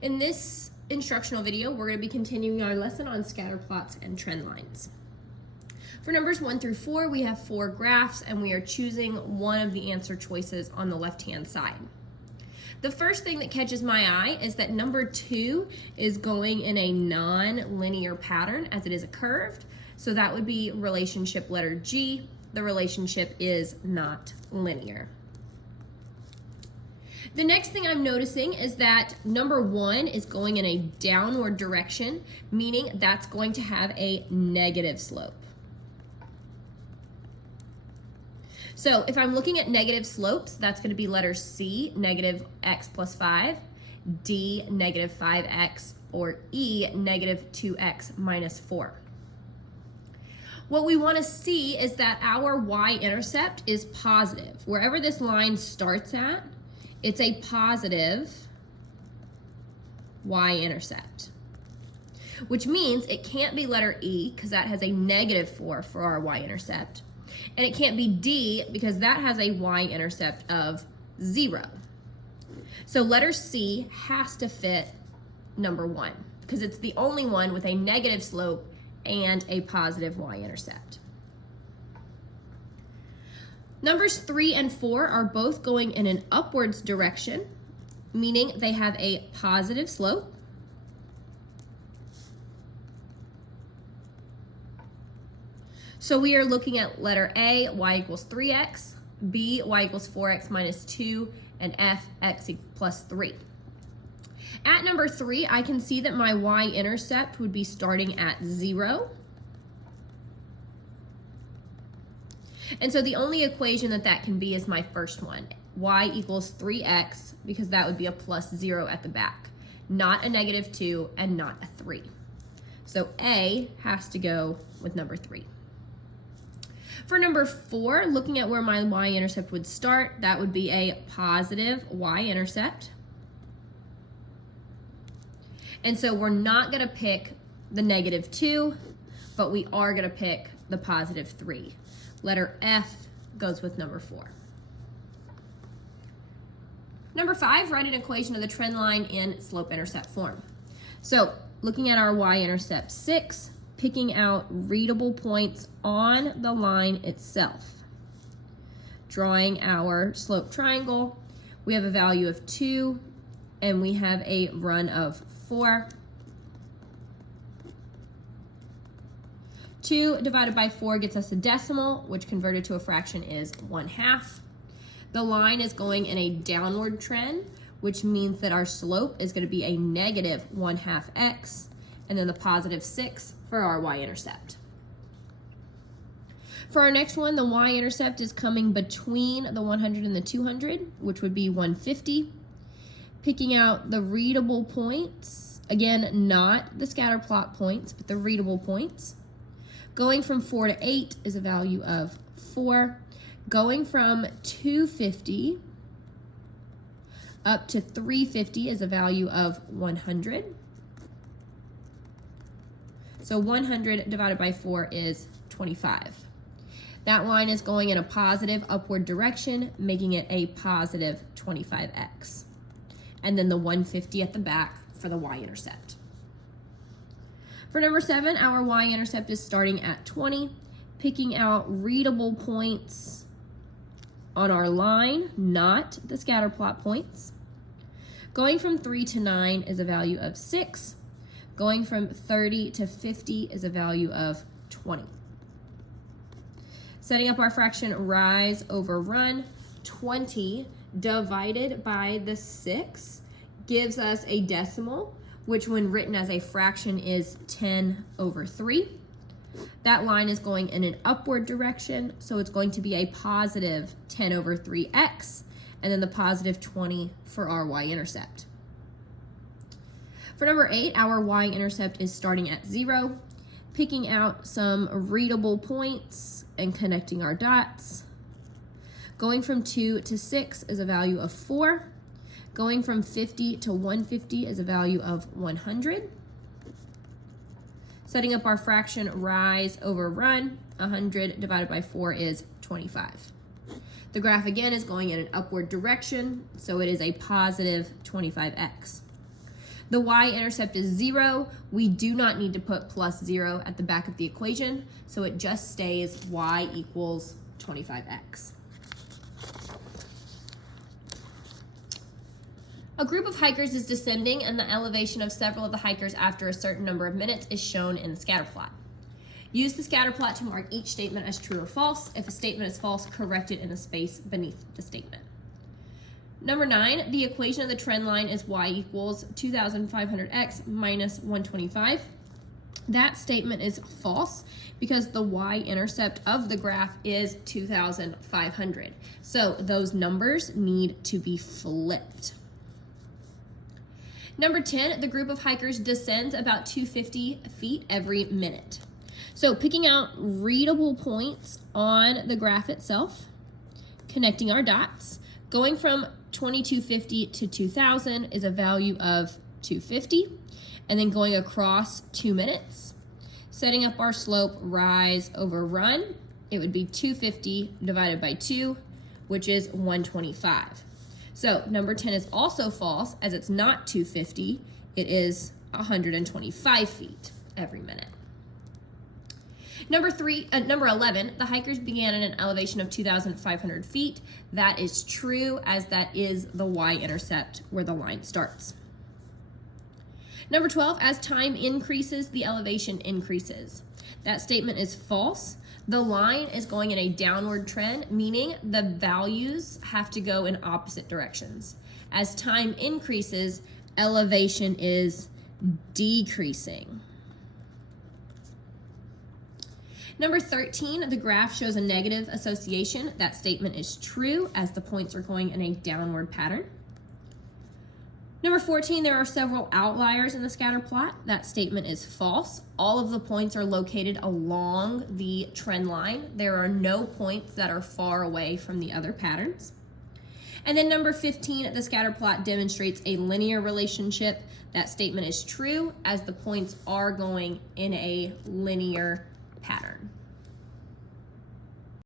In this instructional video, we're going to be continuing our lesson on scatter plots and trend lines. For numbers 1 through 4, we have 4 graphs, and we are choosing one of the answer choices on the left-hand side. The first thing that catches my eye is that number 2 is going in a non-linear pattern as it is a curved. So that would be relationship letter G. The relationship is not linear. The next thing I'm noticing is that number 1 is going in a downward direction, meaning that's going to have a negative slope. So if I'm looking at negative slopes, that's going to be letter C, negative x plus 5, D, negative 5x, or E, negative 2x minus 4. What we want to see is that our y-intercept is positive. Wherever this line starts at, it's a positive y-intercept, which means it can't be letter E because that has a negative 4 for our y-intercept. And it can't be D because that has a y-intercept of 0. So letter C has to fit number 1 because it's the only one with a negative slope and a positive y-intercept. Numbers 3 and 4 are both going in an upwards direction, meaning they have a positive slope. So we are looking at letter A, y equals 3x, B, y equals 4x minus 2, and F, x plus 3. At number 3, I can see that my y-intercept would be starting at 0. And so the only equation that can be is my first one, y equals 3x, because that would be a plus 0 at the back, not a negative 2 and not a 3. So A has to go with number 3. For number 4, looking at where my y-intercept would start, that would be a positive y-intercept. And so we're not going to pick the negative 2, but we are going to pick the positive 3. Letter F goes with number 4. Number 5, write an equation of the trend line in slope-intercept form. So looking at our y-intercept 6, picking out readable points on the line itself. Drawing our slope triangle, we have a value of 2, and we have a run of 4. 2 divided by 4 gets us a decimal, which converted to a fraction is 1/2. The line is going in a downward trend, which means that our slope is going to be a negative 1/2 x, and then the positive 6 for our y-intercept. For our next one, the y-intercept is coming between the 100 and the 200, which would be 150. Picking out the readable points, again, not the scatter plot points, but the readable points. Going from 4 to 8 is a value of 4. Going from 250 up to 350 is a value of 100. So 100 divided by 4 is 25. That line is going in a positive upward direction, making it a positive 25x. And then the 150 at the back for the y-intercept. For number 7, our y-intercept is starting at 20, picking out readable points on our line, not the scatter plot points. Going from 3 to 9 is a value of 6. Going from 30 to 50 is a value of 20. Setting up our fraction rise over run, 20 divided by the 6 gives us a decimal, which when written as a fraction is 10/3. That line is going in an upward direction, so it's going to be a positive 10/3x, and then the positive 20 for our y-intercept. For number 8, our y-intercept is starting at 0, picking out some readable points and connecting our dots. Going from 2 to 6 is a value of 4. Going from 50 to 150 is a value of 100. Setting up our fraction rise over run, 100 divided by 4 is 25. The graph again is going in an upward direction, so it is a positive 25x. The y-intercept is 0. We do not need to put plus 0 at the back of the equation, so it just stays y equals 25x. A group of hikers is descending, and the elevation of several of the hikers after a certain number of minutes is shown in the scatter plot. Use the scatter plot to mark each statement as true or false. If a statement is false, correct it in the space beneath the statement. Number 9, the equation of the trend line is y equals 2,500x minus 125. That statement is false because the y-intercept of the graph is 2,500. So those numbers need to be flipped. Number 10, the group of hikers descends about 250 feet every minute. So picking out readable points on the graph itself, connecting our dots, going from 2250 to 2000 is a value of 250, and then going across 2 minutes, setting up our slope rise over run, it would be 250 divided by 2, which is 125. So number 10 is also false, as it's not 250, it is 125 feet every minute. Number 11, the hikers began at an elevation of 2,500 feet. That is true, as that is the y-intercept where the line starts. Number 12, as time increases, the elevation increases. That statement is false. The line is going in a downward trend, meaning the values have to go in opposite directions. As time increases, elevation is decreasing. Number 13, the graph shows a negative association. That statement is true, as the points are going in a downward pattern. Number 14, there are several outliers in the scatter plot. That statement is false. All of the points are located along the trend line. There are no points that are far away from the other patterns. And then number 15, the scatter plot demonstrates a linear relationship. That statement is true, as the points are going in a linear pattern.